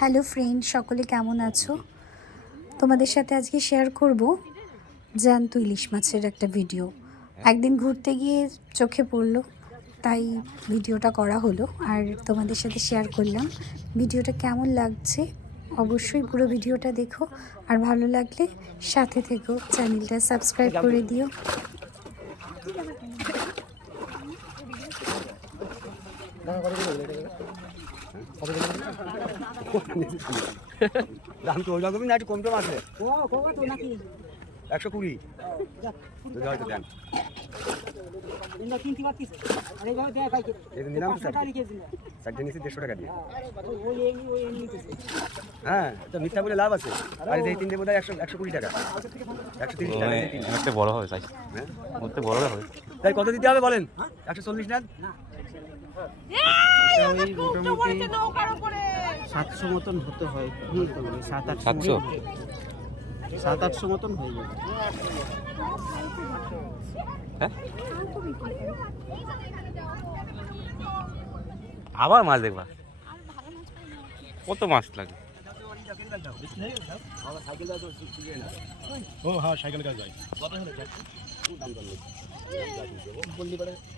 Hello friend, সকলে কেমন আছো? তোমাদের সাথে আজকে শেয়ার করব জ্যান্ত ইলিশ মাছের একটা ভিডিও একদিন ঘুরতে গিয়ে চোখে পড়ল, তাই ভিডিওটা করা হলো আর তোমাদের সাথে শেয়ার করলাম। ভিডিওটা কেমন লাগছে অবশ্যই পুরো ভিডিওটা দেখো আর ভালো লাগলে সাথে থেকো চ্যানেলটা সাবস্ক্রাইব করে দিও। দাম তো ওই রকমই না একটু কম টম আছে একশো কুড়ি হয়তো দেন দেড়শো টাকা দিয়ে হ্যাঁ। তো মিথ্যা বলে লাভ আছে আর এই তিনটে বোধ একশো একশো কুড়ি টাকা একশো তিরিশ টাকা বড় হবে হ্যাঁ? বড় হবে তাই কত দিতে হবে বলেন? একশো চল্লিশ নেন? মোটামুটি সাতশো মতন হতে হয়। পারি সাত আটশো সাতশো? সাত আটশো মতন হয়ে যাবে। হ্যাঁ? আবার মাছ দেখবা। কত মাছ লাগে? মাছ একটা আছে পাঁচ ছয়শো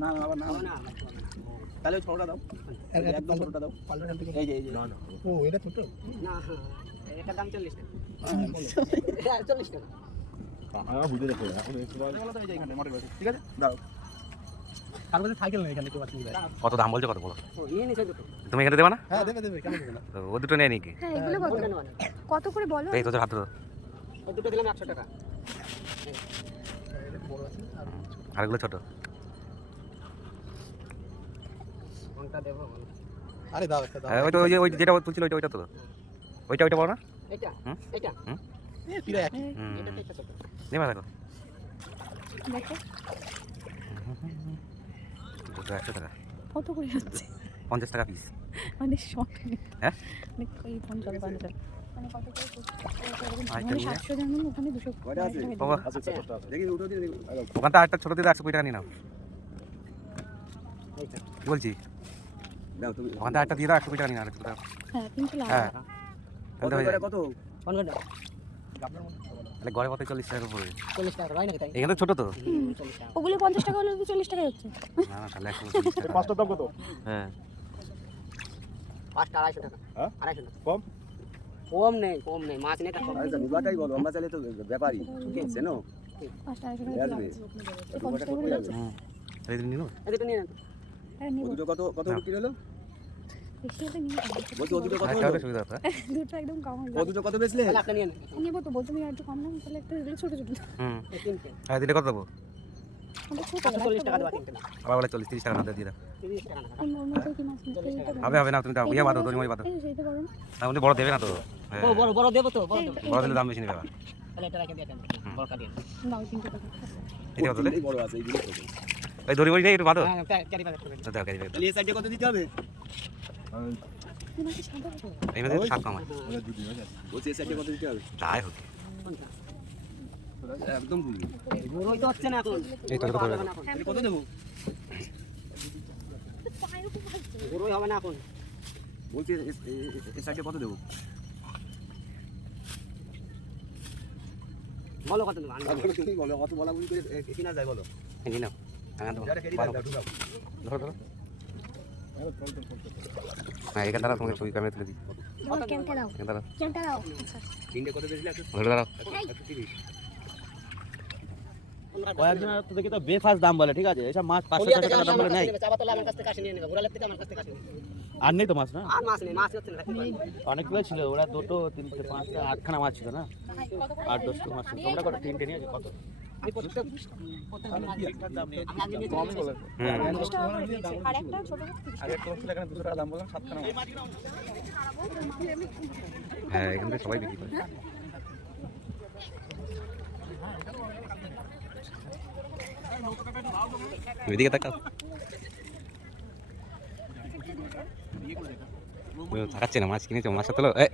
না না আবার না। তাহলে ওই ছোটটা দাও। একদম ছোটটা দাও। এই যে এই যে। ও এটা ছোট? ঠিক আছে? দাও। তার মধ্যে সাইকেল নেই এখানে কত দাম বলছো কত বলো? তুমি এখানে দেবা না? হ্যাঁ দেবে দেবে কেন দেবে না? ও দুটো নেয় নাকি হ্যাঁ এগুলো কত কত করে বলো? এই তোদের হাত দুটো দিলাম একশো টাকা। আর ছোট। কোনটা দেবো আরে দাও একটা দাও। হ্যাঁ, ওই তো ওই যে ওই যেটা তুলছিল ওইটা ওইটা তো। ওইটা ওইটা বলো না। এটা? হুম? এটা? ছোট। দেখো। দেখো টাকা। কত করে হচ্ছে পঞ্চাশ টাকা পিস মানে শর্ট হ্যাঁ? মানে ওই বান্ধব মানে ওখানে আচ্ছা থেকে ছোটো দিতে একশো কুড়ি টাকা নিয়ে নাও। বলছি? দাও তুমি। ওখান থেকে দিয়ে দাও একশো কুড়ি টাকা নিয়ে হ্যাঁ তিনশো হ্যাঁ। কত হয়ে। কত? তাহলে গড়ে পথে চল্লিশ টাকা পড়বে চল্লিশ টাকা হয় নাকি তাই? এখানে তো ছোটো তো। ওগুলো পঞ্চাশ টাকা হলে চল্লিশ টাকাই হচ্ছে। না না তাহলে একশো চল্লিশ টাকা। পাঁচটার দাম কত? হ্যাঁ। পাঁচটা আড়াইশো টাকা। হ্যাঁ? আড়াইশো টাকা। কম? কম নেই কম নেই। মাছ নেই কম বলো আমরা চাইলে তো ব্যাপারই। চেনো পাঁচটা আড়াইশো টাকা নিও। দুটো কত কত। বিক্রি হলো? হলে দুটো হলো? হলে হ্যাঁ? দুটো একদম কম হয়ে দুটো কত বেচলে? নেব তো বলতো তুমি একটু কম দাম তাহলে একটা দিলে ছোটো ছোটো। হুম। হ্যাঁ দিলে কত দেবো? হবে হবে না তুমি দাও। ইয়ে বাদো তুমি বাদো না বড় দেবে না তো। হ্যাঁ। বড় বড় দেবো তো বড় দিলে দাম বেশি নেবে আবার। তাহলে এটা রেখে দিয়ে বড় কাটি দাও তিনটে এটা কত বড় আছে এইগুলো ওই দড়ি বড়ি নেই একটু বাদো হ্যাঁ ক্যারি ব্যাগ দাও গাড়ি ব্যাগ এই সাইডে কত দিতে হবে? এই মধ্যে সাত কম হয়। বলছি সাইডে কত দিতে হবে? তাই হোক। একদম ভুল। বড়ই তো হচ্ছে না এখন। এই তো কত দেবো? বড়ই হবে না এখন। বলছি এই সাইডে কত দেবো? বলো কত দেবো বলো কত বলা বলি করে কিনা যায় বলো। এই হ্যাঁ। ধরো ধরো। হ্যাঁ এখান দ্বারা তোমাকে ছবি ক্যামেরা তুলে দিই। দাঁড়াও। কয়েকজন তো বেফাস দাম বলে ঠিক আছে? এসব মাছ পাঁচশো টাকা দাম বলে নেই। আর নেই তো মাছ না? অনেকগুলো ছিল ওরা দুটো তিনটে পাঁচটা আটখানা মাছ ছিল না? আট দশটা মাছ ছিল। তোমরা কত তিনটে নিয়েছো কত? হ্যাঁ। এখান থেকে সবাই বিক্রি করে। এদিকে তাকাও। ও, তাকাচ্ছে না মাছ কিনেছো মাছ তো এ